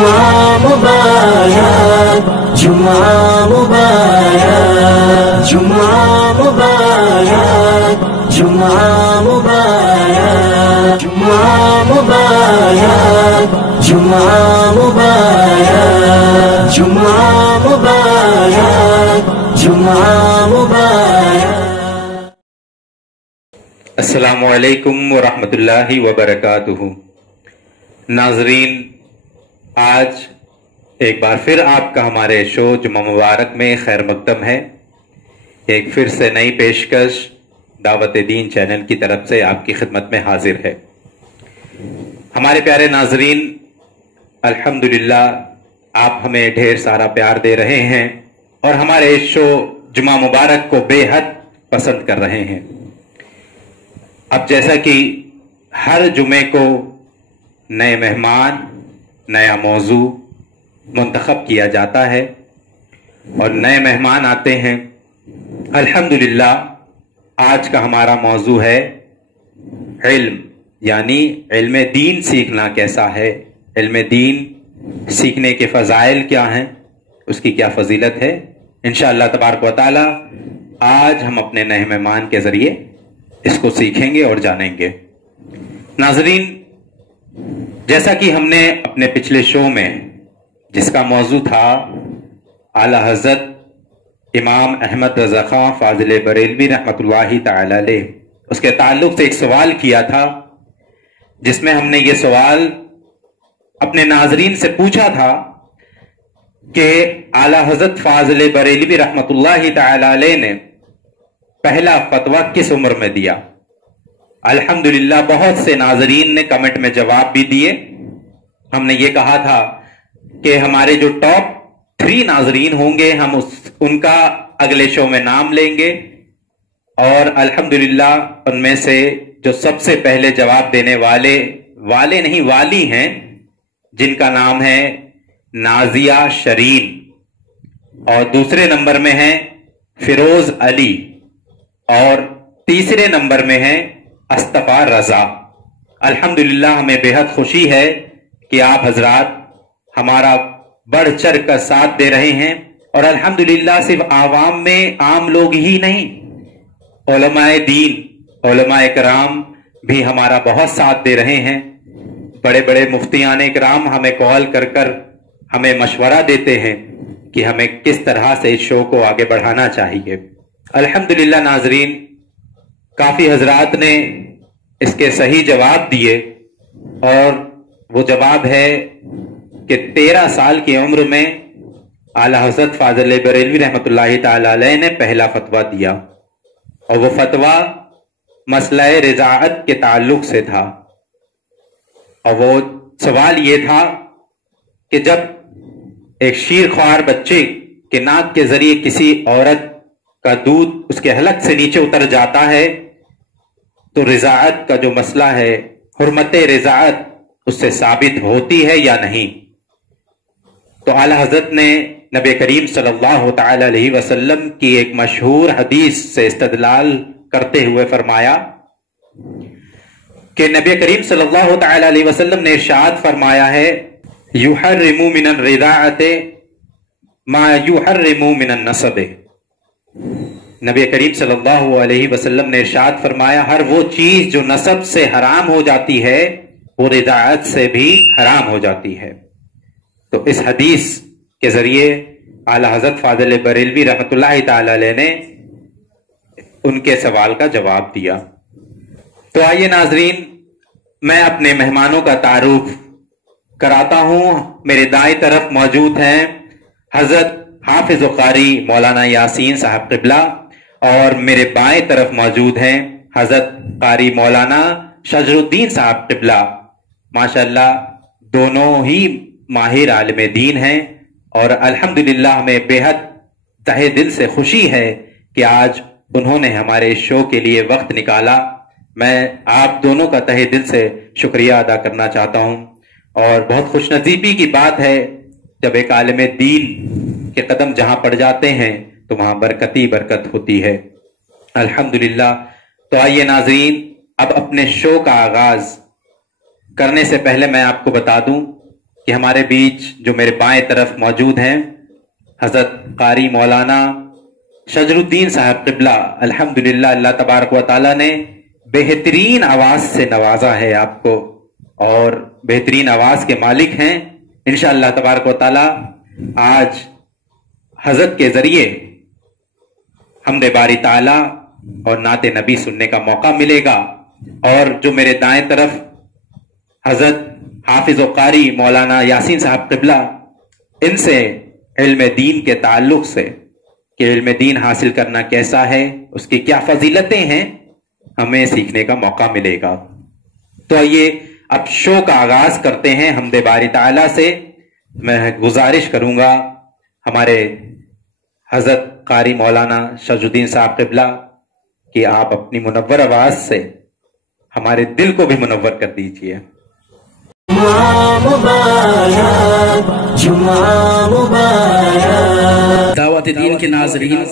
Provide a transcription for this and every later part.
जुम्मा मुबारक, जुम्मा मुबारक, जुम्मा मुबारक, जुम्मा मुबारक, जुम्मा मुबारक, जुम्मा मुबारक, जुम्मा मुबारक, जुम्मा मुबारक। अस्सलामु अलैकुम व रहमतुल्लाहि व बरकातुहू। नाजरीन, आज एक बार फिर आपका हमारे शो जुम्मा मुबारक में खैर मकदम है। एक फिर से नई पेशकश दावत दीन चैनल की तरफ से आपकी खिदमत में हाजिर है। हमारे प्यारे नाजरीन, अल्हम्दुलिल्लाह आप हमें ढेर सारा प्यार दे रहे हैं और हमारे इस शो जुम्मा मुबारक को बेहद पसंद कर रहे हैं। अब जैसा कि हर जुमे को नए मेहमान, नया मौजू मुंतखब किया जाता है और नए मेहमान आते हैं। अल्हम्दुलिल्लाह आज का हमारा मौजू है इल्म, यानी इल्म दीन सीखना कैसा है, इल्म दीन सीखने के फ़ज़ाइल क्या हैं, उसकी क्या फजीलत है। इंशाअल्लाह तबारक व तआला आज हम अपने नए मेहमान के ज़रिए इसको सीखेंगे और जानेंगे। नाजरीन, जैसा कि हमने अपने पिछले शो में, जिसका मौजू था आला हज़रत इमाम अहमद रज़ा खां फाज़िल बरेलवी रहमतुल्लाहि तआला अलैह, उसके ताल्लुक से एक सवाल किया था, जिसमें हमने ये सवाल अपने नाजरीन से पूछा था कि आला हज़रत फाज़िल बरेलवी रहमतुल्लाहि तआला अलैह ने पहला फतवा किस उम्र में दिया। अल्हम्दुलिल्लाह बहुत से नाजरीन ने कमेंट में जवाब भी दिए। हमने ये कहा था कि हमारे जो टॉप 3 नाजरीन होंगे हम उनका अगले शो में नाम लेंगे और अल्हम्दुलिल्लाह उनमें से जो सबसे पहले जवाब देने वाले नहीं वाली हैं, जिनका नाम है नाजिया शरीन, और दूसरे नंबर में है फिरोज अली, और तीसरे नंबर में है अस्तफा रजा। अल्हम्दुलिल्लाह हमें बेहद खुशी है कि आप हजरात हमारा बढ़ चढ़ कर साथ दे रहे हैं और अल्हम्दुलिल्लाह सिर्फ आवाम में आम लोग ही नहीं, उलमाए दीन, उलमाए कराम भी हमारा बहुत साथ दे रहे हैं। बड़े बड़े मुफ्तियान कराम हमें कॉल कर कर हमें मशवरा देते हैं कि हमें किस तरह से इस शो को आगे बढ़ाना चाहिए। अल्हम्दुलिल्लाह नाजरीन, काफी हजरात ने इसके सही जवाब दिए और वो जवाब है कि 13 साल की उम्र में आला हज़रत फाज़िल बरेलवी रहमतुल्लाहि तआला अलैह ने पहला फतवा दिया और वो फतवा मसला रिज़ाअत के ताल्लुक से था। और वो सवाल ये था कि जब एक शीरख्वार बच्चे के नाक के जरिए किसी औरत का दूध उसके हलक से नीचे उतर जाता है तो रिज़ाअत का जो मसला है, हुर्मत रिज़ाअत, उससे साबित होती है या नहीं। तो आला हज़रत ने नबी करीम सल्लल्लाहु तआला अलैहि वसल्लम की एक मशहूर हदीस से इस्तदलाल करते हुए फरमाया कि नबी करीम सल्लल्लाहु तआला अलैहि वसल्लम ने इरशाद फरमाया है, युहर्रिमु मिनर रिज़ाअते मा युहर्रिमु मिनन नसबे। नबी करीम सल्लल्लाहु अलैहि वसल्लम ने इरशाद फरमाया, हर वो चीज जो नसब से हराम हो जाती है वो रिज़ाअत से भी हराम हो जाती है। तो इस हदीस के जरिए आला हज़रत फाज़िल बरेलवी रहमतुल्लाहि तआला अलैह ने उनके सवाल का जवाब दिया। तो आइए नाजरीन, मैं अपने मेहमानों का तारुफ कराता हूं। मेरे दाएं तरफ मौजूद हैं हजरत हाफिज कारी मौलाना यासीन साहब क़िबला और मेरे बाएं तरफ मौजूद हैं हजरत कारी मौलाना शजरुद्दीन साहब क़िबला। माशाअल्लाह दोनों ही माहिर आलिम दीन हैं और अल्हम्दुलिल्लाह हमें बेहद तहे दिल से खुशी है कि आज उन्होंने हमारे शो के लिए वक्त निकाला। मैं आप दोनों का तहे दिल से शुक्रिया अदा करना चाहता हूं और बहुत खुशनसीबी की बात है जब एक आलिम दीन के कदम जहां पड़ जाते हैं तो वहां बरकत ही बरकत होती है। अल्हम्दुलिल्लाह। तो आइए नाजरीन, अब अपने शो का आगाज करने से पहले मैं आपको बता दूं کہ ہمارے بیچ جو میرے بائیں طرف موجود ہیں حضرت قاری مولانا شجر الدین صاحب قبلہ، الحمدللہ اللہ تبارک و تعالیٰ نے بہترین آواز سے نوازا ہے آپ کو، اور بہترین آواز کے مالک ہیں انشاءاللہ تبارک و تعالیٰ۔ آج حضرت کے ذریعے حمد باری تعالیٰ اور نعت نبی سننے کا موقع ملے گا، اور جو میرے دائیں طرف حضرت حافظ و قاری مولانا یاسین صاحب قبلہ، ان سے علم دین کے تعلق سے کہ علم دین حاصل کرنا کیسا ہے، اس کی کیا فضیلتیں ہیں، ہمیں سیکھنے کا موقع ملے گا۔ تو آئیے اب شو کا آغاز کرتے ہیں حمد باری تعالیٰ سے۔ میں گزارش کروں گا ہمارے حضرت قاری مولانا شجر الدین صاحب قبلہ کہ آپ اپنی منور آواز سے ہمارے دل کو بھی منور کر دیجئے۔ جمعہ مبارک، جمعہ مبارک۔ دعوت دین کے ناظرین،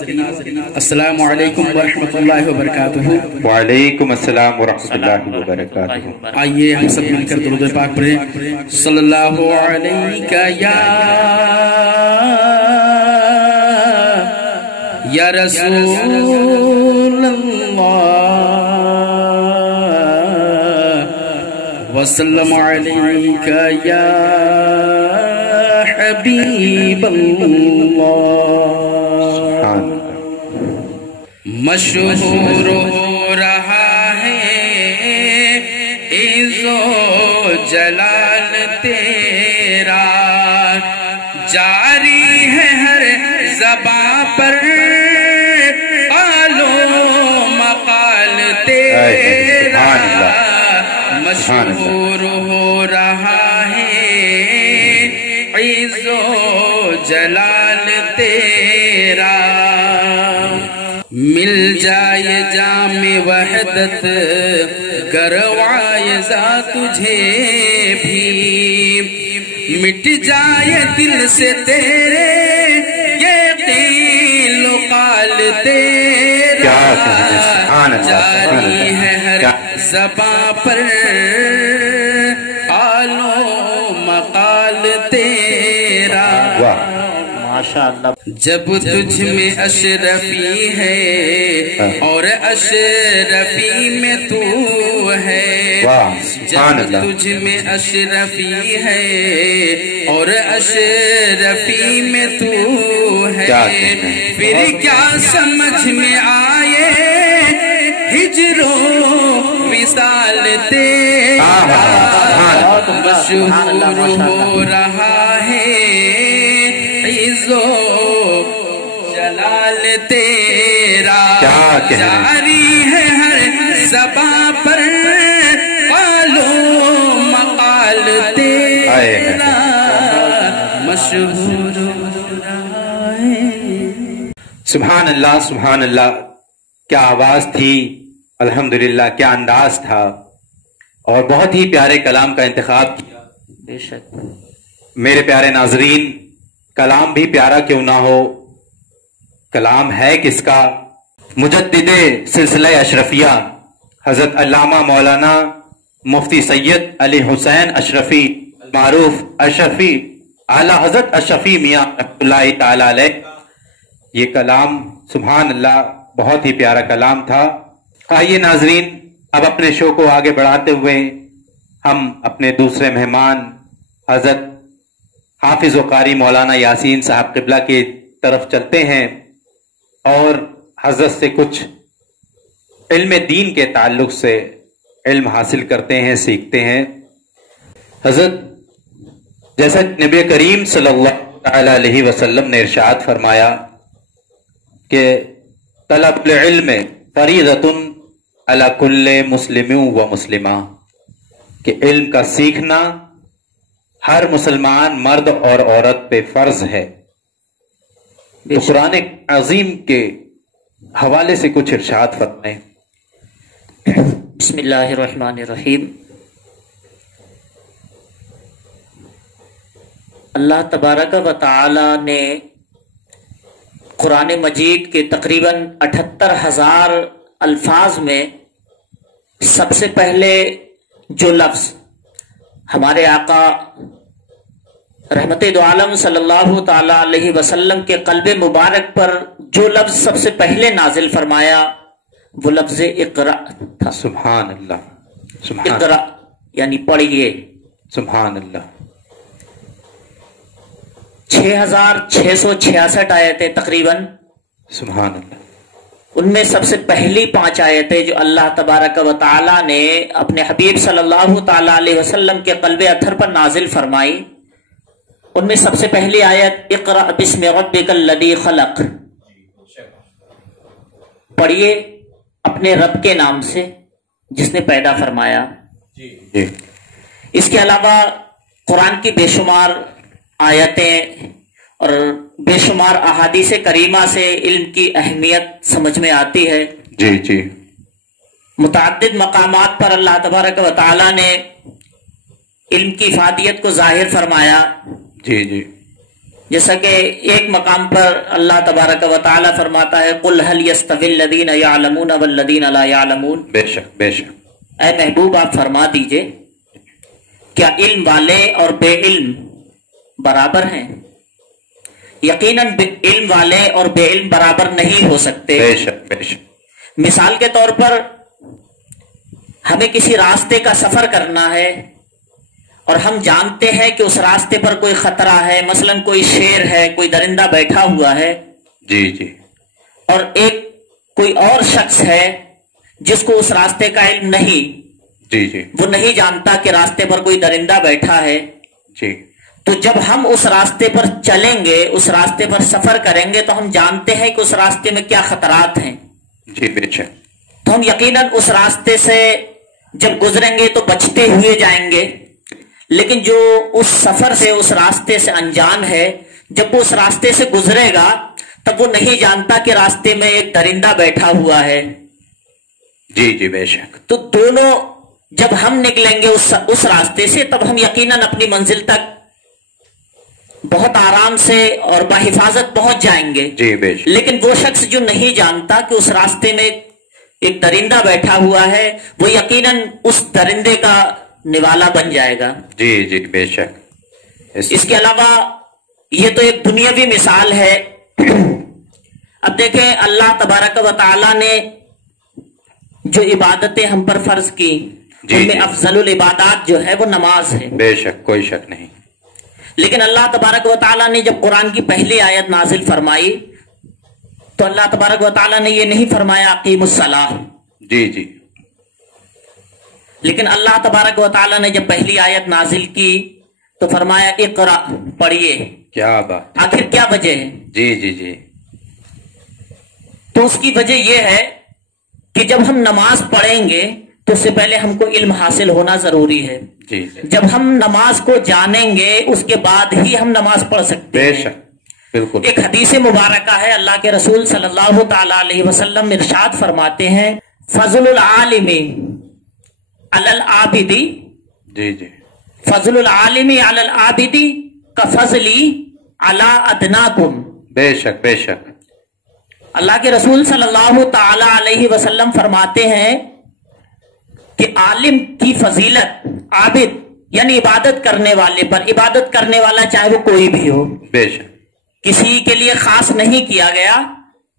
السلام علیکم ورحمۃ اللہ وبرکاتہ۔ وعلیکم السلام ورحمۃ اللہ وبرکاتہ۔ آئیے ہم سب مل کر درود پاک پڑھیں۔ صلی اللہ علیہ یا رسول اللہ وسلم علیک یا حبیب اللہ۔ مشہور ہو رہا ہے عز و جلال تیرا، جاری ہے ہر زباں پر قال و مقال تیرا، مشہور ہو رہا ہے عز و جلال تیرا، مل جائے جام وحدت گروائے ذا تجھے بھی، مٹ جائے دل سے تیرے یہ قیل و قال تیرا، جاری ہے ہر زباں پر قال و مقال تیرا۔ جب تجھ میں اشرفی ہے اور اشرفی میں تو ہے، جب تجھ میں اشرفی ہے اور اشرفی میں تو ہے، پھر کیا سمجھ میں آئے ہجر و وصال تیرا، مشہور ہو رہا ہے عز و جلال تیرا، جاری ہے ہر زباں پر قال و مقال تیرا، مشہور ہو رہا ہے۔ سبحان اللہ، سبحان اللہ، کیا آواز تھی، الحمدللہ کیا انداز تھا، اور بہت ہی پیارے کلام کا انتخاب کیا۔ بے شک میرے پیارے ناظرین، کلام بھی پیارا کیوں نہ ہو، کلام ہے کس کا؟ مجدد سلسلہ اشرفیہ حضرت علامہ مولانا مفتی سید علی حسین اشرفی، معروف اشرفی، اعلی حضرت اشرفی میاں رحمۃ اللہ تعالی علیہ۔ یہ کلام سبحان اللہ بہت ہی پیارا کلام تھا۔ آئیے ناظرین، اب اپنے شو کو آگے بڑھاتے ہوئے ہم اپنے دوسرے مہمان حضرت حافظ و قاری مولانا یاسین صاحب قبلہ کی طرف چلتے ہیں اور حضرت سے کچھ علم دین کے تعلق سے علم حاصل کرتے ہیں، سیکھتے ہیں۔ حضرت جیسا نبی کریم صلی اللہ تعالی علیہ وسلم نے ارشاد فرمایا کہ طلب العلم فریضۃ علی کل مسلم و مسلمہ، کہ علم کا سیکھنا ہر مسلمان مرد اور عورت پہ فرض ہے۔ تو قرآن عظیم کے حوالے سے کچھ ارشاد فرمائیں۔ بسم اللہ الرحمن الرحیم۔ اللہ تبارک و تعالی نے قرآن مجید کے تقریباً 78,000 الفاظ میں سب سے پہلے جو لفظ ہمارے آقا रहमत दो आलम सल्लल्लाहु ताला अलैहि वसल्लम के कल्ब मुबारक पर जो लफ्ज सबसे पहले नाजिल फरमाया वो लफ्ज इक़रा था। सुभान अल्लाह, सुभान इक़रा यानी पढ़िए। सुभान अल्लाह। 6666 आयतें तकरीबन। सुभान अल्लाह। उनमें सबसे पहली 5 आयतें जो अल्लाह तबारक व तआला ने अपने हबीब सल्लल्लाहु ताला अलैहि वसल्लम के कल्बे अथर पर नाजिल फरमाई, उनमें सबसे पहली आयत इक़रा बिस्मि रब्बिकल लज़ी खलक़, पढ़िए अपने रब के नाम से जिसने पैदा फरमाया। जी। इसके अलावा कुरान की बेशुमार आयतें और बेशुमार अहादीस करीमा से इल्म की अहमियत समझ में आती है। जी जी। मुतअद्दिद मकामात पर अल्लाह तबारक व तआला ने इल्म की इफादियत को जाहिर फरमाया। जी जी। जैसा कि एक मकाम पर अल्लाह तबारक व तआला फरमाता है, कुल हल यस्तविल लदीन यअलमून वल्लदीन ला यअलमून। बेशक बेशक। ऐ महबूब आप फरमा दीजिए, क्या इल्म वाले और बेइल्म बराबर हैं? यकीनन इल्म वाले और बेइल्म बराबर नहीं हो सकते। बेशक बेशक। मिसाल के तौर पर हमें किसी रास्ते का सफर करना है और हम जानते हैं कि उस रास्ते पर कोई खतरा है, मसलन कोई शेर है, कोई दरिंदा बैठा हुआ है। जी जी। और एक कोई और शख्स है जिसको उस रास्ते का इल्म नहीं, जी जी, वो नहीं जानता कि रास्ते पर कोई दरिंदा बैठा है। जी। तो जब हम उस रास्ते पर चलेंगे, उस रास्ते पर सफर करेंगे, तो हम जानते हैं कि उस रास्ते में क्या खतरात हैं। जी बेशक। तो हम यकीनन उस रास्ते से जब गुजरेंगे तो बचते हुए जाएंगे। लेकिन जो उस सफर से, उस रास्ते से अनजान है, जब वो उस रास्ते से गुजरेगा तब वो नहीं जानता कि रास्ते में एक दरिंदा बैठा हुआ है। जी जी बेशक। तो दोनों जब हम निकलेंगे उस रास्ते से, तब हम यकीनन अपनी मंजिल तक बहुत आराम से और बाहिफाजत पहुंच जाएंगे। जी बेशक। लेकिन वो शख्स जो नहीं जानता कि उस रास्ते में एक दरिंदा बैठा हुआ है, वो यकीनन उस दरिंदे का निवाला बन जाएगा। जी जी बेशक। इसके अलावा ये तो एक दुनियावी मिसाल है। अब देखें, अल्लाह तबारक व तआला ने जो इबादतें हम पर फर्ज की, उनमें अफजलुल इबादात जो है वो नमाज है। बेशक, कोई शक नहीं। लेकिन अल्लाह तबारक व तआला ने जब कुरान की पहली आयत नाजिल फरमाई, तो अल्लाह तबारक व तआला ने ये नहीं फरमाया अकीमुस सलाह। जी जी। लेकिन अल्लाह तबारक व तआला ने जब पहली आयत नाजिल की तो फरमाया इक़रा, पढ़िए। क्या बात। आखिर क्या वजह है? जी जी जी। तो उसकी वजह यह है कि जब हम नमाज पढ़ेंगे तो उससे पहले हमको इल्म हासिल होना जरूरी है। जी जी। जब हम नमाज को जानेंगे उसके बाद ही हम नमाज पढ़ सकते हैं। बेशक, बिल्कुल। एक हदीस मुबारका है, अल्लाह के रसूल सल्लल्लाहु ताला अलैहि वसल्लम इरशाद फरमाते हैं, फज़लुल आलिमी अलल आबिदी। जी जी। फज़लुल आलिमी अलल आबिदी का फज़ली अला अदनाकुम। बेशक बेशक। अल्लाह के रसूल सल्लल्लाहु ताला अलैहि वसल्लम फरमाते हैं कि आलिम की फजीलत आबिद यानी इबादत करने वाले पर, इबादत करने वाला चाहे वो कोई भी हो, बेशक, किसी के लिए खास नहीं किया गया,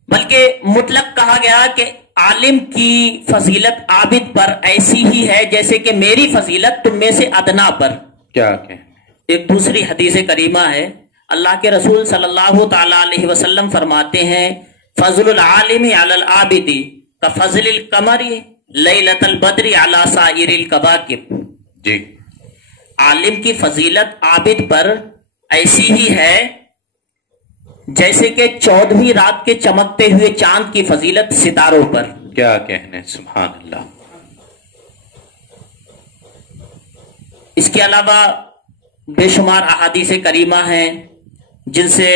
बल्कि मुतलक कहा गया कि आलिम की फजीलत आबिद पर ऐसी ही है जैसे कि मेरी फजीलत तुम में से अदना पर। क्या कहें। एक दूसरी हदीस करीमा है, अल्लाह के रसूल सल्लल्लाहु ताला अलैहि वसल्लम फरमाते हैं, फज़लुल आलिमी अलल आबिदी का फज़लिल कमरी लैलतल बद्री अला साइरिल कवाकिब। जी। आलिम की फजीलत आबिद पर ऐसी ही है जैसे कि 14वीं रात के चमकते हुए चांद की फजीलत सितारों पर। क्या कहने, सुभान अल्लाह। इसके अलावा बेशुमार अहादीस करीमा हैं जिनसे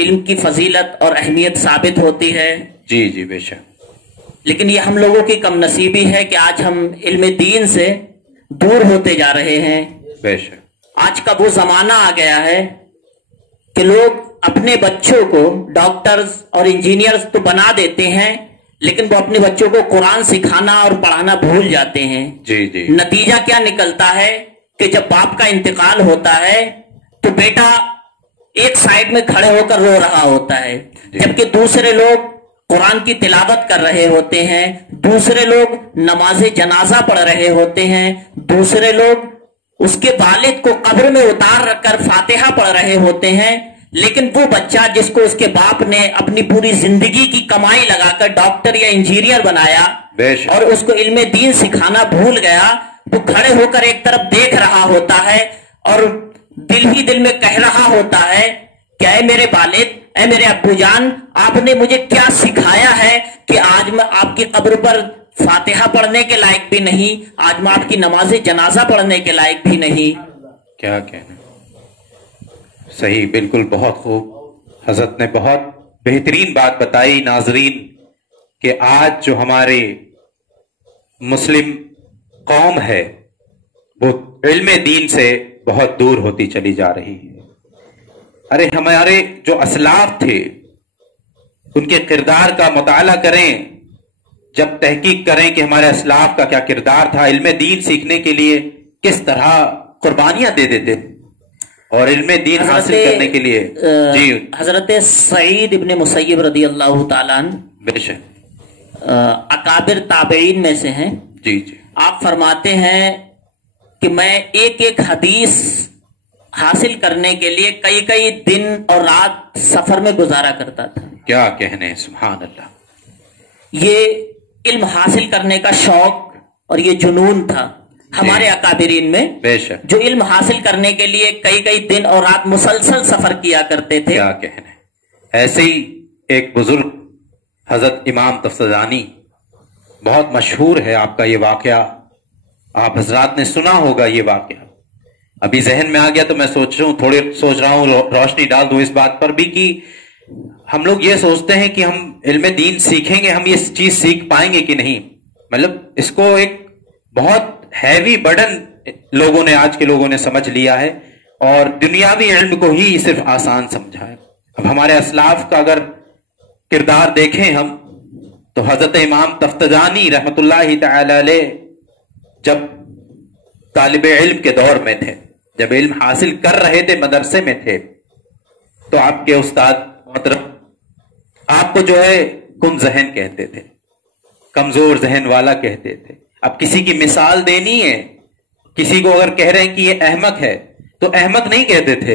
इल्म की फजीलत और अहमियत साबित होती है। जी जी बेशक। लेकिन ये हम लोगों की कम नसीबी है कि आज हम इल्म दीन से दूर होते जा रहे हैं। बेशक। आज का वो जमाना आ गया है कि लोग अपने बच्चों को डॉक्टर्स और इंजीनियर्स तो बना देते हैं, लेकिन वो अपने बच्चों को कुरान सिखाना और पढ़ाना भूल जाते हैं। जी जी। नतीजा क्या निकलता है कि जब बाप का इंतकाल होता है तो बेटा एक साइड में खड़े होकर रो रहा होता है, जबकि दूसरे लोग कुरान की तिलावत कर रहे होते हैं, दूसरे लोग नमाज जनाजा पढ़ रहे होते हैं, दूसरे लोग उसके वालिद को कब्र में उतार रखकर फातिहा पढ़ रहे होते हैं। लेकिन वो बच्चा जिसको उसके बाप ने अपनी पूरी जिंदगी की कमाई लगाकर डॉक्टर या इंजीनियर बनाया और उसको इल्मे दीन सिखाना भूल गया, वो खड़े होकर एक तरफ देख रहा होता है और दिल ही दिल में कह रहा होता है कि ऐ मेरे वालिद, ऐ मेरे अब्बूजान, आपने मुझे क्या सिखाया है कि आज मैं आपकी कब्र पर फातिहा पढ़ने के लायक भी नहीं, आज मैं आपकी नमाज जनाजा पढ़ने के लायक भी नहीं। क्या कहना, सही, बिल्कुल, बहुत खूब। हजरत ने बहुत बेहतरीन बात बताई नाजरीन कि आज जो हमारे मुस्लिम कौम है वो इल्मे दीन से बहुत दूर होती चली जा रही है। अरे हमारे जो असलाफ थे उनके किरदार का मुताला करें, जब तहकीक करें कि हमारे असलाफ का क्या किरदार था, इल्मे दीन सीखने के लिए किस तरह कुर्बानियां दे देते और इल्मे दीन हासिल करने के लिए। जी, हजरत सईद इब्ने मुसय्यब रदी अल्लाह ताला अन्हु बेशक अकाबिर ताबईन में से हैं। जी जी, आप फरमाते हैं कि मैं एक एक हदीस हासिल करने के लिए कई कई दिन और रात सफर में गुजारा करता था। क्या कहने, सुभान अल्लाह। ये इल्म हासिल करने का शौक और ये जुनून था हमारे अकाबिरीन में, बेशक, जो इल्म हासिल करने के लिए कई कई दिन और रात मुसलसल सफर किया करते थे। क्या कहने। ऐसे ही एक बुजुर्ग हजरत इमाम तफ्तानी, बहुत मशहूर है आपका ये वाकया, आप हजरात ने सुना होगा ये वाकया। अभी जहन में आ गया तो मैं सोच रहा हूँ रोशनी डाल दूं इस बात पर भी कि हम लोग ये सोचते हैं कि हम इल्मे दीन सीखेंगे, हम ये चीज सीख पाएंगे कि नहीं। मतलब इसको एक बहुत हैवी बर्डन लोगों ने, आज के लोगों ने समझ लिया है और दुनियावी इल्म को ही सिर्फ आसान समझा है। अब हमारे असलाफ का अगर किरदार देखें हम तो हजरत इमाम तफ्तानी रहमतुल्लाहि तआला अलैह जब तालिब इल्म के दौर में थे, जब इल्म हासिल कर रहे थे, मदरसे में थे, तो आपके उस्ताद आपको जो है कुन जहन कहते थे, कमजोर जहन वाला कहते थे। अब किसी की मिसाल देनी है, किसी को अगर कह रहे हैं कि ये अहमक है तो अहमक नहीं कहते थे,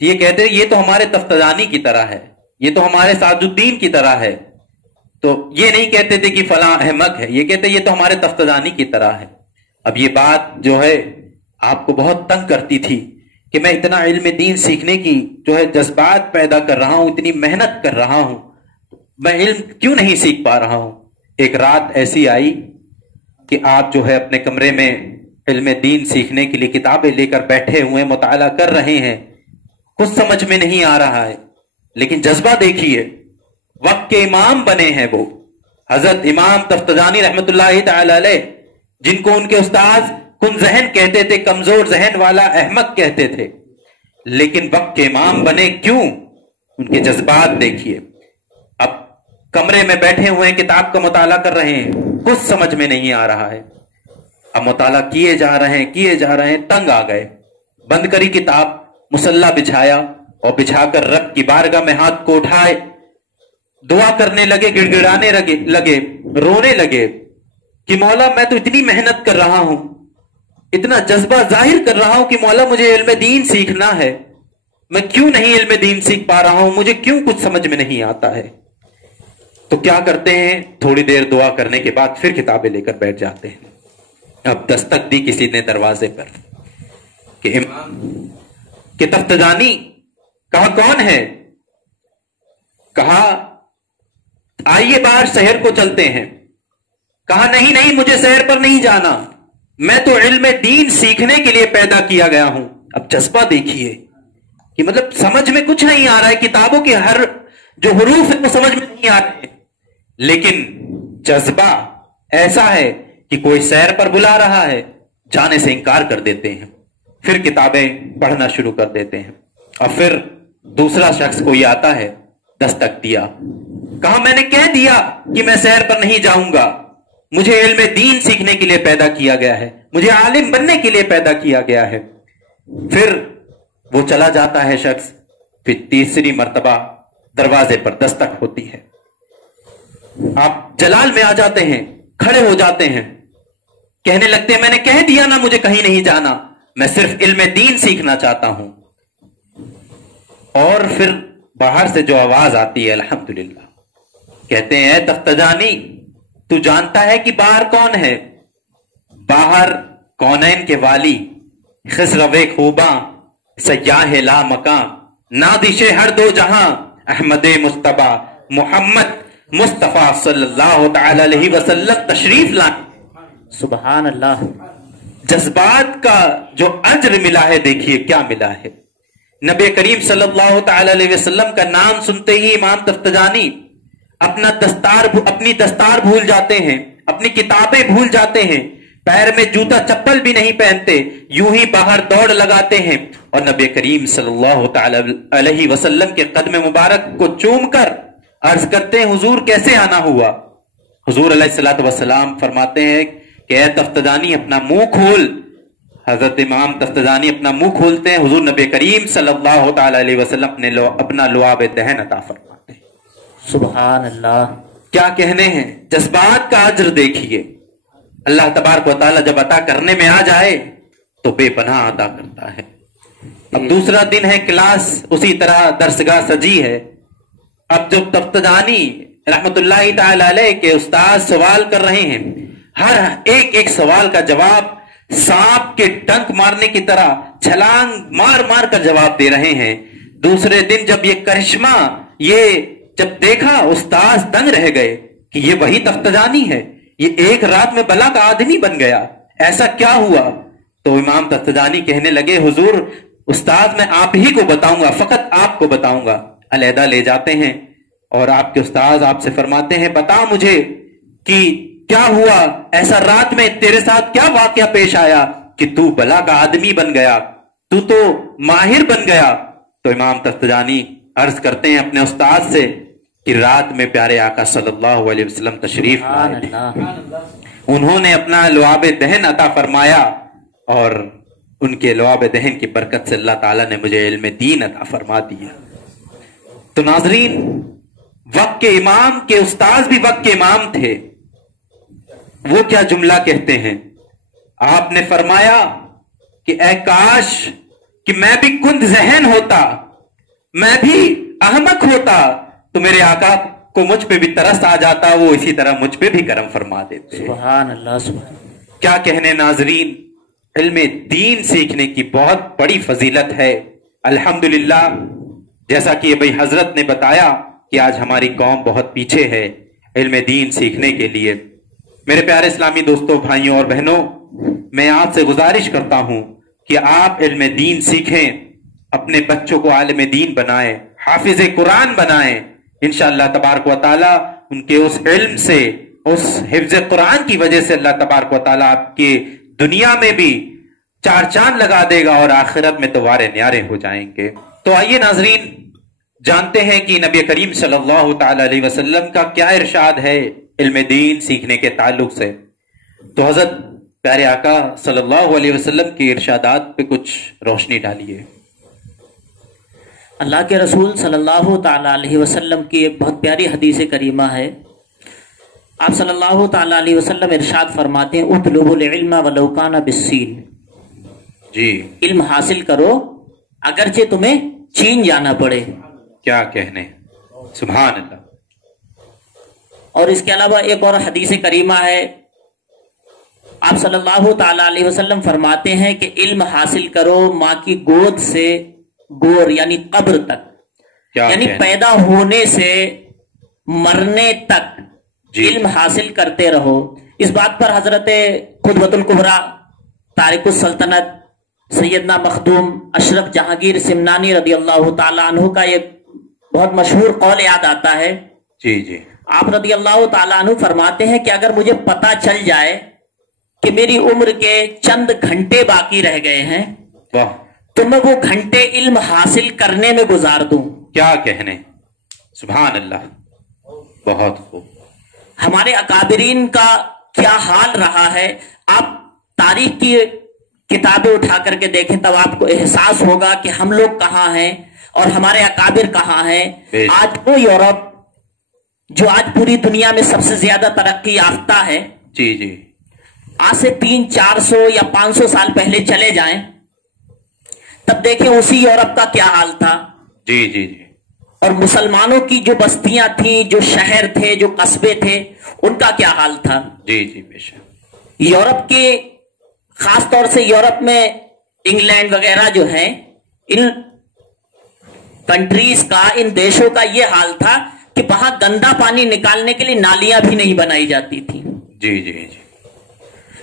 ये कहते ये तो हमारे तफ्तानी की तरह है, ये तो हमारे साजुद्दीन की तरह है। तो ये नहीं कहते थे कि फलां अहमक है, ये कहते ये तो हमारे तफ्तानी की तरह है। अब ये बात जो है आपको बहुत तंग करती थी कि मैं इतना इल्म दीन सीखने की जो है जज्बात पैदा कर रहा हूं, इतनी मेहनत कर रहा हूं, मैं इल्म क्यों नहीं सीख पा रहा हूं। एक रात ऐसी आई कि आप जो है अपने कमरे में इल्म दीन सीखने के लिए किताबें लेकर बैठे हुए, मुताला कर रहे हैं, कुछ समझ में नहीं आ रहा है, लेकिन जज्बा देखिए, वक्त के इमाम बने हैं वो हजरत इमाम तफ्तानी रहमतुल्लाहि तआला अलैह, जिनको उनके उस्ताद कुन जहन कहते थे, कमजोर जहन वाला अहमक कहते थे, लेकिन वक्त के इमाम बने क्यों? उनके जज्बात देखिए। अब कमरे में बैठे हुए हैं, किताब का मुताला कर रहे हैं, कुछ समझ में नहीं आ रहा है। अब मुताला किए जा रहे हैं, तंग आ गए, बंद करी किताब, मुसल्ला बिछाया और बिछाकर रब की बारगाह में हाथ को उठाए, दुआ करने लगे, गिड़गिड़ाने लगे, रोने लगे कि मौला मैं तो इतनी मेहनत कर रहा हूं, इतना जज्बा जाहिर कर रहा हूं कि मौला मुझे इल्म दीन सीखना है, मैं क्यों नहीं इल्म दीन सीख पा रहा हूं, मुझे क्यों कुछ समझ में नहीं आता है। तो क्या करते हैं, थोड़ी देर दुआ करने के बाद फिर किताबें लेकर बैठ जाते हैं। अब दस्तक दी किसी ने दरवाजे पर कि इमाम के तफ्तानी, कहा कौन है? कहा आइए बाहर शहर को चलते हैं। कहा नहीं नहीं, मुझे शहर पर नहीं जाना, मैं तो इल्म दीन सीखने के लिए पैदा किया गया हूं। अब जज्बा देखिए कि मतलब समझ में कुछ नहीं आ रहा है, किताबों के हर जो हुरूफ है वो समझ में नहीं आ रहे, लेकिन जज्बा ऐसा है कि कोई सैर पर बुला रहा है, जाने से इंकार कर देते हैं, फिर किताबें पढ़ना शुरू कर देते हैं। और फिर दूसरा शख्स कोई आता है, दस्तक दिया, कहा मैंने कह दिया कि मैं सैर पर नहीं जाऊंगा, मुझे इल्म दीन सीखने के लिए पैदा किया गया है, मुझे आलिम बनने के लिए पैदा किया गया है। फिर वो चला जाता है शख्स, फिर तीसरी मर्तबा दरवाजे पर दस्तक होती है, आप जलाल में आ जाते हैं, खड़े हो जाते हैं, कहने लगते हैं मैंने कह दिया ना मुझे कहीं नहीं जाना, मैं सिर्फ इल्म दीन सीखना चाहता हूं। और फिर बाहर से जो आवाज आती है अल्हम्दुलिल्लाह, कहते हैं तख्तजानी तू जानता है कि बाहर कौन है? बाहर कौनैन के वाली, खिसरवे खूबा, सयाह ला मकां, नादिशे हर दो जहां, अहमद मुस्तफा मोहम्मद मुस्तफा सल्लल्लाहु तआला अलैहि वसल्लम तशरीफ ला। सुभान अल्लाह। जज्बात का जो अज्र मिला है, देखिए क्या मिला है। नबी करीम सल्लल्लाहु तआला अलैहि वसल्लम का नाम सुनते ही इमाम तफ्तजानी अपनी दस्तार भूल जाते हैं, अपनी किताबें भूल जाते हैं, पैर में जूता चप्पल भी नहीं पहनते, यूं ही बाहर दौड़ लगाते हैं और नबी करीम सल्लल्लाहु तआला अलैहि वसल्लम के कदम मुबारक को चूमकर अर्ज करते हैं हुजूर कैसे आना हुआ? हुजूर अलैहिस्सलातु वस्सलाम फरमाते हैं कि ऐ तफ्तजानी अपना मुंह खोल। हजरत इमाम तफ्तजानी अपना मुंह खोलते हैं, हुजूर नबी करीम सल्लल्लाहु तआला अलैहि वसल्लम अपना लुआब दहन अता फरमाते हैं। सुभान अल्लाह। क्या कहने हैं, जज्बात का अज्र देखिए। अल्लाह तबारक व तआला जब अता करने में आ जाए तो बेपनाह अता करता है। अब दूसरा दिन है, क्लास उसी तरह दरसगाह सजी है। अब जब तफ्तजानी रहमतुल्लाहि तआला अलैह के उस्ताद सवाल कर रहे हैं, हर एक सवाल का जवाब सांप के डंक मारने की तरह छलांग मार मार कर जवाब दे रहे हैं। दूसरे दिन जब ये करिश्मा ये जब देखा, उस्ताद दंग रह गए कि ये वही तफ्तजानी है, ये एक रात में बला का आदमी बन गया, ऐसा क्या हुआ? तो इमाम तफ्तजानी कहने लगे हुजूर उस्ताद मैं आप ही को बताऊंगा, फकत आपको बताऊंगा। अलहदा ले जाते हैं और आपके उस्ताद आपसे फरमाते हैं बता मुझे कि क्या हुआ, ऐसा रात में तेरे साथ क्या वाकया पेश आया कि तू बला का आदमी बन गया, तू तो माहिर बन गया। तो इमाम तफ्तजानी अर्ज करते हैं अपने उस्ताद से कि रात में प्यारे आका सल्लल्लाहु अलैहि वसल्लम तशरीफ लाए, उन्होंने अपना लुआब दहन अता फरमाया और उनके लुआब दहन की बरकत से अल्लाह ताला ने मुझे इल्म दीन अता फरमा दिया। तो नाजरीन, वक्त के इमाम के उस्ताद भी वक्त के इमाम थे। वो क्या जुमला कहते हैं, आपने फरमाया कि ऐ काश कि मैं भी कुंद जहन होता, मैं भी अहमक होता, तो मेरे आका को मुझ पे भी तरस आ जाता, वो इसी तरह मुझ पे भी करम फरमा देते। सुभान अल्लाह। सुभान। क्या कहने नाजरीन, इल्म दीन सीखने की बहुत बड़ी फजीलत है। अल्हम्दुलिल्लाह, जैसा कि भाई हजरत ने बताया कि आज हमारी कौम बहुत पीछे है इल्म दीन सीखने के लिए। मेरे प्यारे इस्लामी दोस्तों, भाइयों और बहनों, मैं आपसे गुजारिश करता हूं कि आप इल्म दीन सीखें, अपने बच्चों को आलिम दीन बनाएं, हाफिज कुरान बनाएं। इंशाअल्लाह तबारक व तआला उनके उस इल्म से, उस हिफ्ज कुरान की वजह से अल्लाह तबारक व तआला आपके दुनिया में भी चार चांद लगा देगा और आखिरत में तो वारे न्यारे हो जाएंगे। तो आइए नाजरीन, जानते हैं कि नबी करीम सल्लल्लाहु तआला अलैहि वसल्लम का क्या इरशाद है इल्म दीन सीखने के ताल्लुक से। तो हजरत प्यारे आका सल्लल्लाहु अलैहि वसल्लम के इरशादात पे कुछ रोशनी डालिए। अल्लाह के रसूल सल्लल्लाहु ताला अलैहि वसल्लम की एक बहुत प्यारी हदीस करीमा है। आप सल्लल्लाहु ताला अलैहि वसल्लम इरशाद फरमाते हैं उतलुबुल इल्म वलौ काना बिस्सीन। जी, इल्म हासिल करो अगरचे तुम्हें चीन जाना पड़े। क्या कहने, सुभान अल्लाह। और इसके अलावा एक और हदीस करीमा है, आप सल्लल्लाहु ताला अलैहि वसल्लम फरमाते हैं कि इल्म हासिल करो माँ की गोद से गोर यानी कब्र तक, यानी पैदा होने से मरने तक इल्म हासिल करते रहो। इस बात पर हजरत खुदवतुल कुबरा तारिकुस सल्तनत सैयदना मखदूम अशरफ जहांगीर सिमनानी रदी अल्लाह ताला अन्हु का एक बहुत मशहूर कौल याद आता है। जी जी। आप रदी अल्लाह ताला अन्हु फरमाते हैं कि अगर मुझे पता चल जाए कि मेरी उम्र के चंद घंटे बाकी रह गए हैं, वाह, तो मैं वो घंटे इल्म हासिल करने में गुजार दूं। क्या कहने, सुभान अल्लाह, बहुत खूब। हमारे अकाबिरीन का क्या हाल रहा है, आप तारीख की किताबें उठा करके देखें तब आपको एहसास होगा कि हम लोग कहाँ हैं और हमारे अकाबिर कहाँ हैं। आज वो यूरोप जो आज पूरी दुनिया में सबसे ज्यादा तरक्की याफ्ता है, जी जी, आज से 300-400 या 500 साल पहले चले जाएं तब देखें उसी यूरोप का क्या हाल था। जी जी जी। और मुसलमानों की जो बस्तियां थी, जो शहर थे, जो कस्बे थे, उनका क्या हाल था। जी जी बेशक। यूरोप के, खास तौर से यूरोप में इंग्लैंड वगैरह जो है, इन कंट्रीज का, इन देशों का ये हाल था कि वहां गंदा पानी निकालने के लिए नालियां भी नहीं बनाई जाती थी। जी जी जी।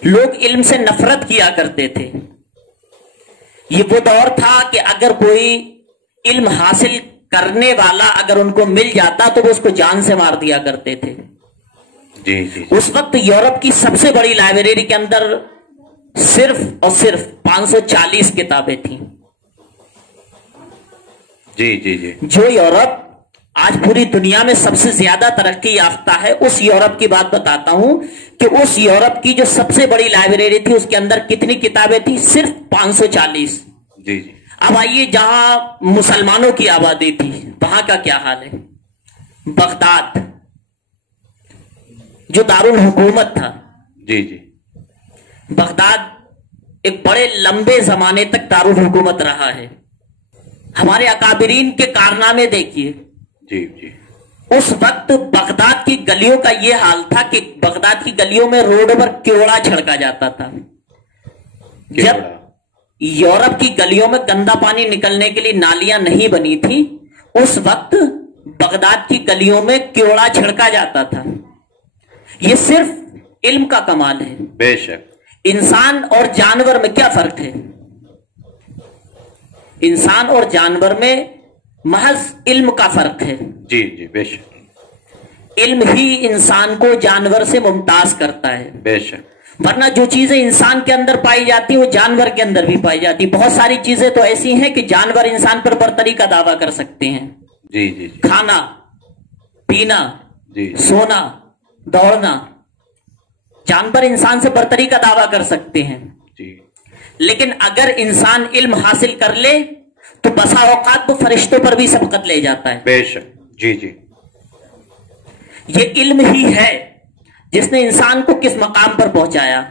लोग इल्म से नफरत किया करते थे। ये वो दौर था कि अगर कोई इल्म हासिल करने वाला अगर उनको मिल जाता तो वो उसको जान से मार दिया करते थे। जी जी। उस वक्त यूरोप की सबसे बड़ी लाइब्रेरी के अंदर सिर्फ और सिर्फ 540 किताबें थी। जी जी जी। जो यूरोप आज पूरी दुनिया में सबसे ज्यादा तरक्की याफ्ता है, उस यूरोप की बात बताता हूं कि उस यूरोप की जो सबसे बड़ी लाइब्रेरी थी उसके अंदर कितनी किताबें थी? सिर्फ 540। जी जी। अब आइए जहां मुसलमानों की आबादी थी वहां का क्या हाल है। बगदाद जो दारुल हुकूमत था, जी जी। बगदाद एक बड़े लंबे जमाने तक दारुल हुकूमत रहा है। हमारे अकाबिरीन के कारनामे देखिए। जी जी। उस वक्त बगदाद की गलियों का यह हाल था कि बगदाद की गलियों में रोड पर क्योड़ा छिड़का जाता था। जब यूरोप की गलियों में गंदा पानी निकलने के लिए नालियां नहीं बनी थी, उस वक्त बगदाद की गलियों में क्योड़ा छिड़का जाता था। यह सिर्फ इल्म का कमाल है। बेशक। इंसान और जानवर में क्या फर्क है? इंसान और जानवर में महज इल्म का फर्क है। जी जी बेशक। इल्म ही इंसान को जानवर से मुमताज करता है। बेशक। वरना जो चीजें इंसान के अंदर पाई जाती है वो जानवर के अंदर भी पाई जाती है। बहुत सारी चीजें तो ऐसी हैं कि जानवर इंसान पर बर्तरी का दावा कर सकते हैं। जी जी जी। खाना, पीना, जी। सोना, दौड़ना, जानवर इंसान से बर्तरी का दावा कर सकते हैं। जी। लेकिन अगर इंसान इल्म हासिल कर ले तो बसा औकात वो फरिश्तों पर भी सबकत ले जाता है। बेशक। जी जी। ये इल्म ही है जिसने इंसान को किस मकाम पर पहुंचाया।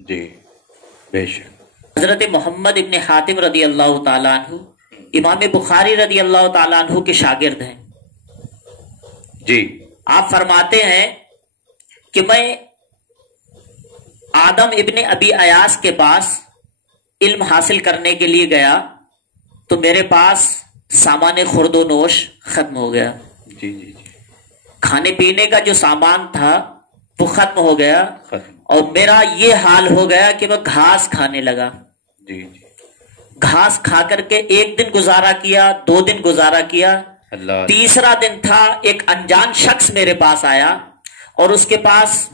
जी बेशक। हजरत मोहम्मद इब्न हातिम रदी अल्लाह ताला अन्हु इमाम बुखारी रदी अल्लाह ताला अन्हु के शागिर्द हैं। जी। आप फरमाते हैं कि मैं आदम इब्ने अबी अयास के पास इल्म हासिल करने के लिए गया तो मेरे पास सामान खुर्दो नोश खत्म हो गया। जी जी जी। खाने पीने का जो सामान था वो खत्म हो गया खत्म। और मेरा ये हाल हो गया कि मैं घास खाने लगा। जी जी। घास खा करके एक दिन गुजारा किया, 2 दिन गुजारा किया, अल्लाह। तीसरा दिन था एक अनजान शख्स मेरे पास आया और उसके पास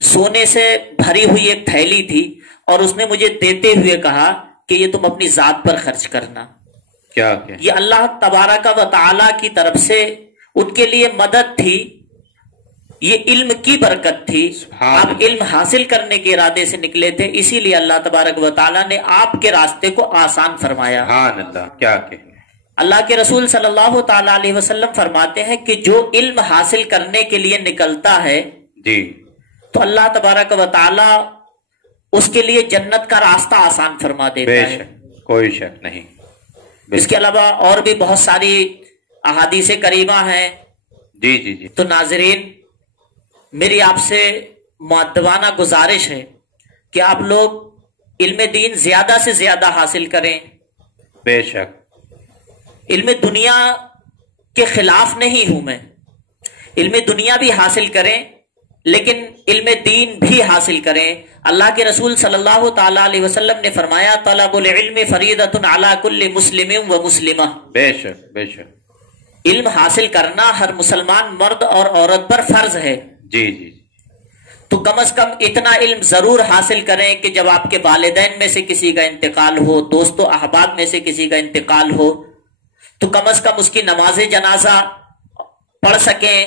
सोने से भरी हुई एक थैली थी और उसने मुझे देते हुए कहा कि ये तुम अपनी जात पर खर्च करना। क्या क्या? ये अल्लाह तबारक व तआला की तरफ से उनके लिए मदद थी। ये इल्म की बरकत थी। आप इल्म हासिल करने के इरादे से निकले थे, इसीलिए अल्लाह तबारक व तआला ने आपके रास्ते को आसान फरमाया। हाँ अल्लाह, क्या कहने। अल्लाह के रसूल सल्लल्लाहु ताला अलैहि वसल्लम फरमाते हैं कि जो इल्म हासिल करने के लिए निकलता है जी, तो अल्लाह तबारक व तआला उसके लिए जन्नत का रास्ता आसान फरमा देता है। कोई शक नहीं। इसके अलावा और भी बहुत सारी अहादीसे करीमा हैं। जी जी जी। तो नाजरीन, मेरी आपसे मुअद्दबाना गुजारिश है कि आप लोग इल्म दीन ज्यादा से ज्यादा हासिल करें। बेशक। इल्म दुनिया के खिलाफ नहीं हूं मैं। इल्म दुनिया भी हासिल करें लेकिन इल्म दीन भी हासिल करें। अल्लाह के रसूल सल्लल्लाहु ताला अलैहि वसल्लम ने फरमाया, तलबुल इल्म फरीदतुन अला कुल्ली मुस्लिमिन व मुस्लिमा। बेशक बेशक। इल्म हासिल करना हर मुसलमान मर्द और औरत पर फर्ज है। जी जी। तो कम से कम इतना इल्म जरूर हासिल करें कि जब आपके वालिदैन में से किसी का इंतकाल हो, दोस्तों अहबाब में से किसी का इंतकाल हो, तो कम से कम उसकी नमाज जनाजा पढ़ सकें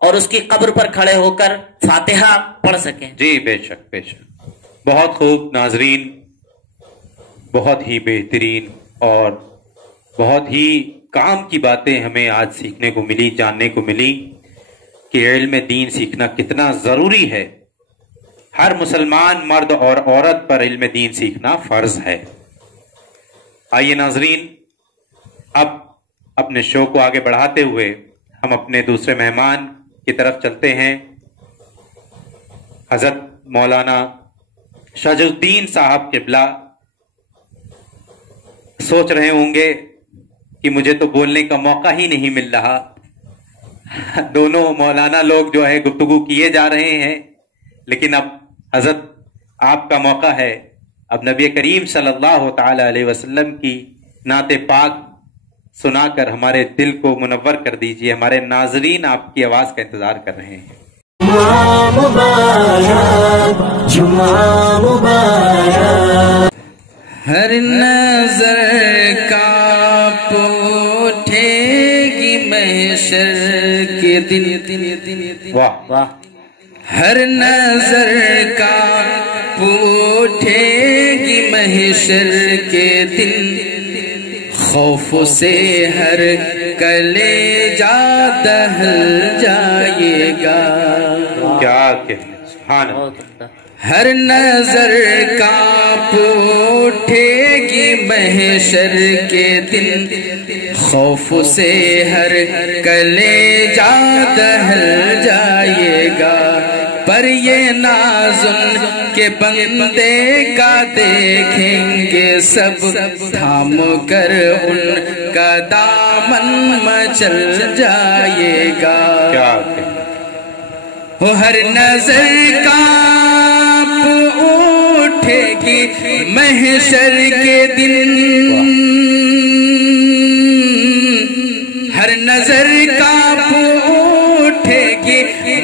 और उसकी कब्र पर खड़े होकर फातिहा पढ़ सकें। जी बेशक बेशक। बहुत खूब नाजरीन, بہت ہی بہترین اور بہت ہی کام کی باتیں ہمیں آج سیکھنے کو ملی، جاننے کو ملی کہ علم دین سیکھنا کتنا ضروری ہے۔ ہر مسلمان مرد اور عورت پر علم دین سیکھنا فرض ہے۔ آئیے ناظرین، اب اپنے شو کو آگے بڑھاتے ہوئے ہم اپنے دوسرے مہمان کی طرف چلتے ہیں۔ حضرت مولانا شاج الدین صاحب قبلہ سوچ رہے ہوں گے کہ مجھے تو بولنے کا موقع ہی نہیں مل رہا۔ دونوں مولانا لوگ جو ہے گفتگو کیے جا رہے ہیں، لیکن اب حضرت آپ کا موقع ہے۔ اب نبی کریم صلی اللہ تعالی علیہ وسلم کی نعت پاک سنا کر ہمارے دل کو منور کر دیجئے۔ ہمارے ناظرین آپ کی آواز کا انتظار کر رہے ہیں۔ جمعہ مبارک، جمعہ مبارک، ہر نظر کانپ اٹھے گی محشر کے دن، واہ واہ، ہر نظر کانپ اٹھے گی محشر کے دن، خوف سے ہر کلیجہ دہل جائے گا۔ کیا کہنا، سبحان اللہ۔ ہر نظر کانپ اٹھے گی محشر کے دن، خوف سے ہر کلیجہ دہل جائے گا، پر یہ ناز ان کے بندے کا دیکھیں گے سب، تھام کر ان کا دامن مچل جائے گا۔ ہر نظر کانپ اٹھے گی محشر کے دن، ہر نظر کانپ اٹھے گی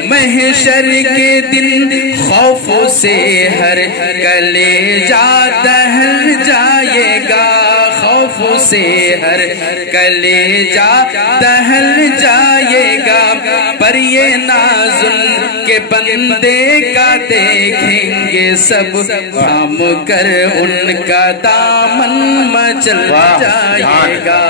محشر کے دن، خوف سے ہر کلیجہ دہل جائے گا، خوف سے ہر کلیجہ دہل جائے گا، پر یہ ناز ان کے بندے کا دیکھیں گے سب، تھام کر ان کا دامن مچل جائے گا،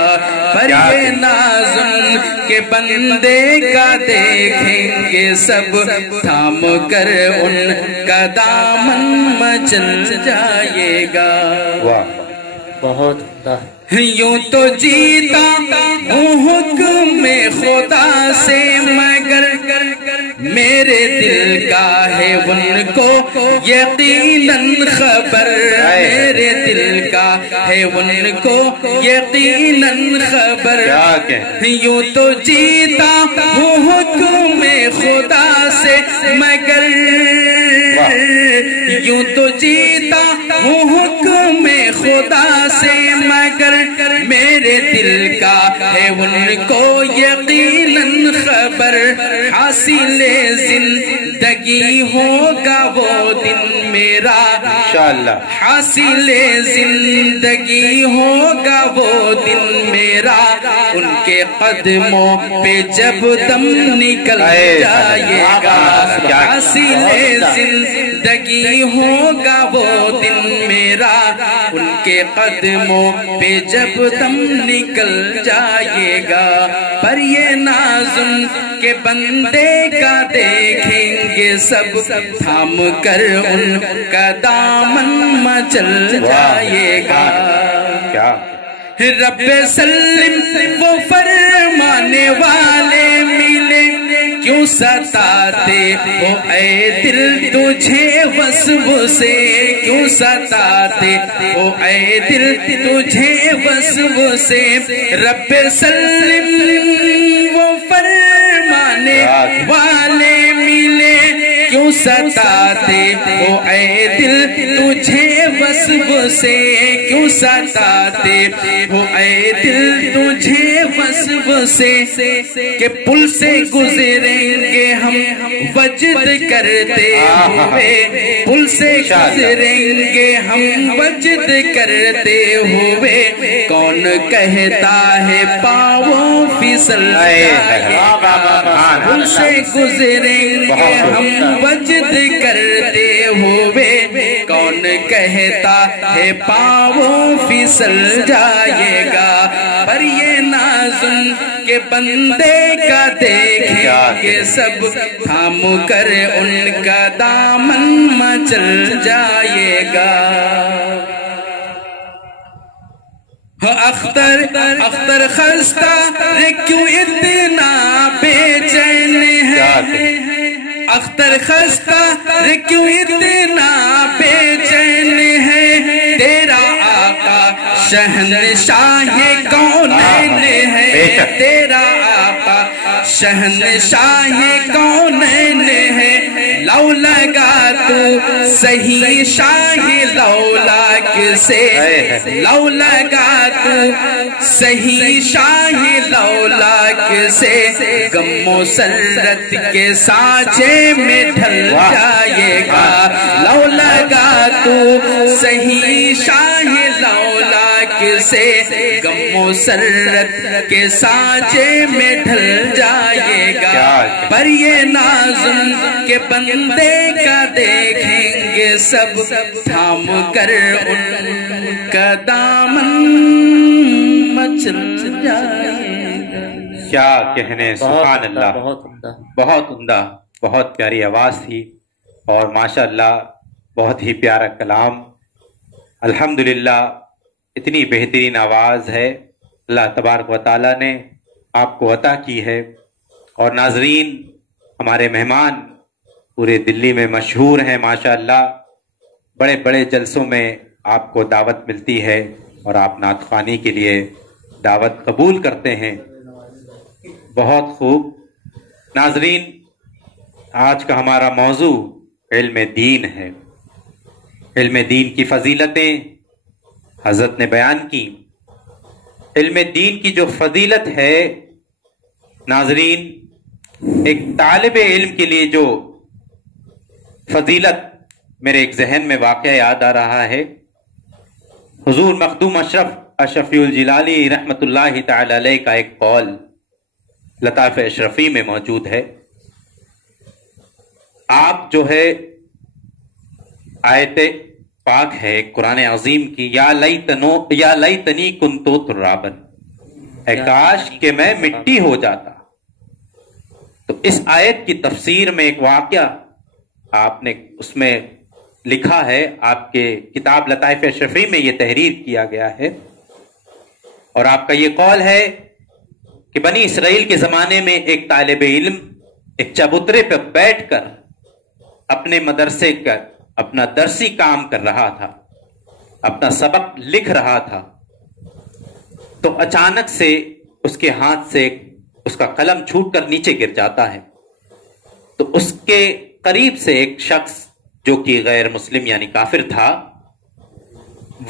پر یہ ناز ان کے بندے کا دیکھیں گے سب، تھام کر ان کا دامن مچل جائے گا۔ بہت یوں تو جیتا ہوں حکم خدا سے، مگر میرے دل کا ہے ان کو یقیناً خبر، میرے دل کا ہے ان کو یقیناً خبر، یوں تو جیتا ہوں حکم خدا سے، مگر یوں تو جیتا ہوں حکم خدا سے، مگر میرے دل کا ہے ان کو یقیناً خبر، حاصل زندگی ہوگا وہ دن میرا، حاصل زندگی ہوگا وہ دن میرا، ان کے قدموں پہ جب دم نکل جائے گا، حاصل زندگی ہوگا وہ دن میرا، ان کے قدموں پہ جب دم نکل جائے گا، پر یہ ناز ان کے بندے کا دیکھیں گے سب، تھام کر ان کا دامن مچل جائے گا۔ رب سلم وہ فرمانے والے ملے، کیوں ستاتے ہو اے دل تجھے وسوسے، کیوں ستاتے ہو اے دل تجھے وسوسے، رب سلم وہ فرمانے والے ملے، کیوں ستاتے ہو اے دل تجھے وسوسے، کیوں ستاتے ہو اے دل تجھے وسوسے، کہ پل سے گزریں گے ہم وجد کرتے ہوئے، پل سے گزریں گے ہم وجد کرتے ہوئے، کون کہتا ہے پاؤں پھسل جائے گا، پل سے گزریں گے ہم وجد کرتے ہوئے، کون کون کہتا ہے پاؤں پھسل جائے گا، پر یہ نازن کے بندے کا دیکھیں گے سب، تھام کر ان کا دامن مچل جائے گا۔ اختر خستہ کیوں اتنا بے چین ہے، اختر خستہ کیوں اتنا بے چین ہے، تیرا آقا شہنشاہ کونین ہے، تیرا آقا شہنشاہ کونین ہے، لو لگا تو صحیح شاہ لولاک سے، لو لگا تو صحیح شاہ لولاک سے، غم مسرت کے سانچے میں ڈھل جائے گا، لو لگا تو صحیح شاہ لولاک سے، غم مسرت کے سانچے میں ڈھل جائے گا، پر یہ نازن کے بندے کا دیکھیں گے سب، تھام کر ان کا دامن مچل جائے گا۔ کیا کہنے، سبحان اللہ، بہت عمدہ، بہت پیاری آواز تھی، اور ماشاءاللہ بہت ہی پیارا کلام۔ الحمدللہ اتنی بہترین آواز ہے اللہ تبارک و تعالیٰ نے آپ کو عطا کی ہے، اور ناظرین ہمارے مہمان پورے دلی میں مشہور ہیں ماشاءاللہ، بڑے بڑے جلسوں میں آپ کو دعوت ملتی ہے اور آپ نعت خوانی کے لیے دعوت قبول کرتے ہیں، بہت خوب۔ ناظرین آج کا ہمارا موضوع علم دین ہے، علم دین کی فضیلتیں حضرت نے بیان کی۔ علم دین کی جو فضیلت ہے ناظرین، ایک طالب علم کے لیے جو فضیلت میرے ایک ذہن میں واقعہ یاد آ رہا ہے، حضور مخدوم اشرفی الجلالی رحمت اللہ تعالی علیہ کا ایک قول لطائف اشرفی میں موجود ہے۔ آپ جو ہے آیت پاک ہے قرآن عظیم کی، یا لیتنی کنتو ترابا، اے کاش کہ میں مٹی ہو جاتا۔ تو اس آیت کی تفسیر میں ایک واقعہ آپ نے اس میں لکھا ہے، آپ کے کتاب لطائف اشرفی میں یہ تحریر کیا گیا ہے، اور آپ کا یہ قول ہے کہ بنی اسرائیل کے زمانے میں ایک طالب علم ایک چبوترے پہ بیٹھ کر اپنے مدرسے کا اپنا درسی کام کر رہا تھا، اپنا سبق لکھ رہا تھا، تو اچانک سے اس کے ہاتھ سے اس کا قلم چھوٹ کر نیچے گر جاتا ہے۔ تو اس کے قریب سے ایک شخص جو کہ غیر مسلم یعنی کافر تھا،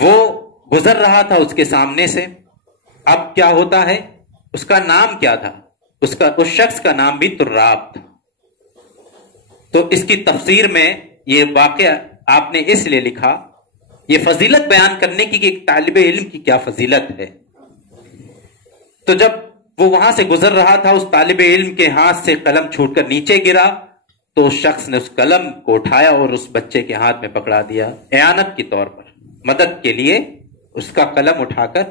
وہ گزر رہا تھا اس کے سامنے سے۔ اب کیا ہوتا ہے، اس کا نام کیا تھا، اس شخص کا نام بھی تراب تھا۔ تو اس کی تفسیر میں یہ واقعہ آپ نے اس لیے لکھا، یہ فضیلت بیان کرنے کی کہ ایک طالب علم کی کیا فضیلت ہے۔ تو جب وہ وہاں سے گزر رہا تھا، اس طالب علم کے ہاتھ سے قلم چھوٹ کر نیچے گرا، تو اس شخص نے اس قلم کو اٹھایا اور اس بچے کے ہاتھ میں پکڑا دیا، اعانت کے طور پر، مدد کے لیے اس کا قلم اٹھا کر۔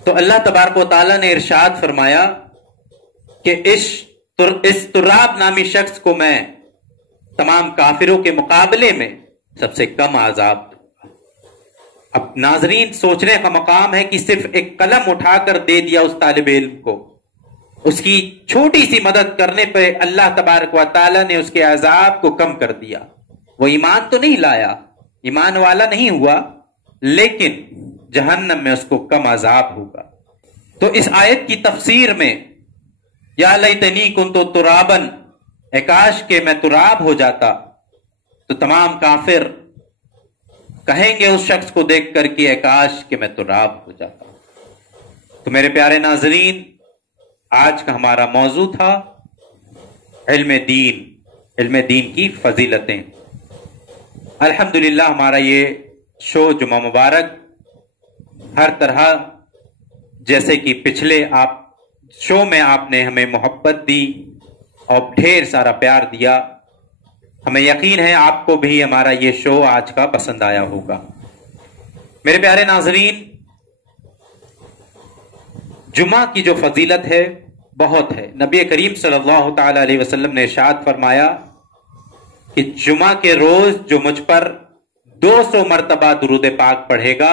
تو اللہ تبارک و تعالیٰ نے ارشاد فرمایا کہ اس تراب نامی شخص کو میں تمام کافروں کے مقابلے میں سب سے کم عذاب دوں گا۔ اب ناظرین سوچنے کا مقام ہے کہ صرف ایک قلم اٹھا کر دے دیا اس طالب علم کو، اس کی چھوٹی سی مدد کرنے پہ اللہ تبارک و تعالیٰ نے اس کے عذاب کو کم کر دیا۔ وہ ایمان تو نہیں لایا، ایمان والا نہیں ہوا، لیکن جہنم میں اس کو کم عذاب ہوگا۔ تو اس آیت کی تفسیر میں یا لیتنی کنتو ترابا، اے کاش کہ میں تراب ہو جاتا، تو تمام کافر کہیں گے اس شخص کو دیکھ کر کہ اے کاش کہ میں تراب ہو جاتا۔ تو میرے پیارے ناظرین، آج کا ہمارا موضوع تھا علم دین، علم دین کی فضیلتیں۔ الحمدللہ ہمارا یہ شو جمعہ مبارک ہر طرح، جیسے کہ پچھلے شو میں آپ نے ہمیں محبت دی اور ڈھیر سارا پیار دیا، ہمیں یقین ہے آپ کو بھی ہمارا یہ شو آج کا پسند آیا ہوگا۔ میرے پیارے ناظرین، جمعہ کی جو فضیلت ہے بہت ہے۔ نبی کریم صلی اللہ تعالی علیہ وسلم نے ارشاد فرمایا کہ جمعہ کے روز جو مجھ پر 200 مرتبہ درود پاک پڑھے گا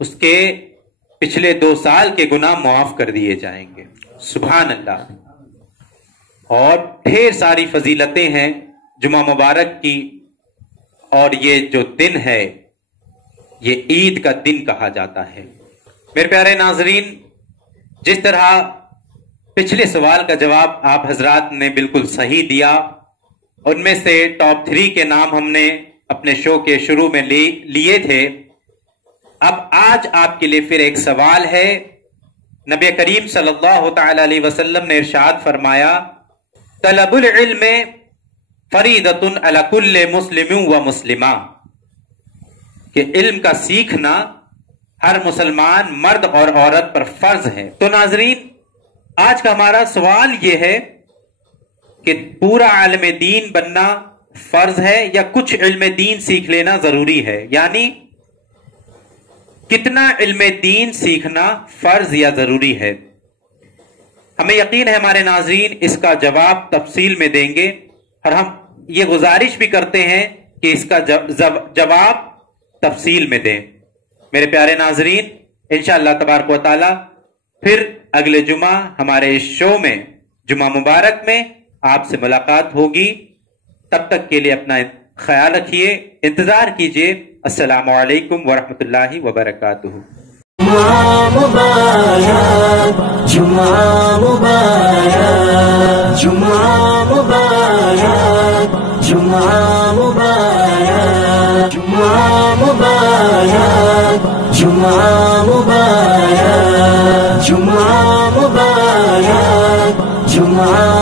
اس کے پچھلے 2 سال کے گناہ معاف کر دیے جائیں گے۔ سبحان اللہ۔ اور ڈھیر ساری فضیلتیں ہیں جمعہ مبارک کی، اور یہ جو دن ہے یہ عید کا دن کہا جاتا ہے۔ میرے پیارے ناظرین، جس طرح پچھلے سوال کا جواب آپ حضرات نے بالکل صحیح دیا، ان میں سے ٹاپ 3 کے نام ہم نے اپنے شو کے شروع میں لیے تھے۔ اب آج آپ کے لیے پھر ایک سوال ہے۔ نبی کریم صلی اللہ تعالی علیہ وسلم نے ارشاد فرمایا، طلب العلم فریضۃ علی کل مسلم و مسلمہ، کہ علم کا سیکھنا ہر مسلمان مرد اور عورت پر فرض ہے۔ تو ناظرین، آج کا ہمارا سوال یہ ہے کہ پورا عالم دین بننا فرض ہے یا کچھ علم دین سیکھ لینا ضروری ہے؟ یعنی کتنا علم دین سیکھنا فرض یا ضروری ہے؟ ہمیں یقین ہے ہمارے ناظرین اس کا جواب تفصیل میں دیں گے، اور ہم یہ گزارش بھی کرتے ہیں کہ اس کا جواب تفصیل میں دیں۔ میرے پیارے ناظرین، انشاءاللہ تبارک و تعالی پھر اگلے جمعہ ہمارے اس شو میں، جمعہ مبارک میں آپ سے ملاقات ہوگی۔ تب تک کے لیے اپنا خیال رکھیے، انتظار کیجیے۔ السلام علیکم ورحمۃ اللہ وبرکاتہ۔ جمعہ مبارک، جمعہ مبارک، جمعہ مبارک، جمعہ مبارک، جمعہ مبارک، جمعہ مبارک، جمعہ مبارک، جمعہ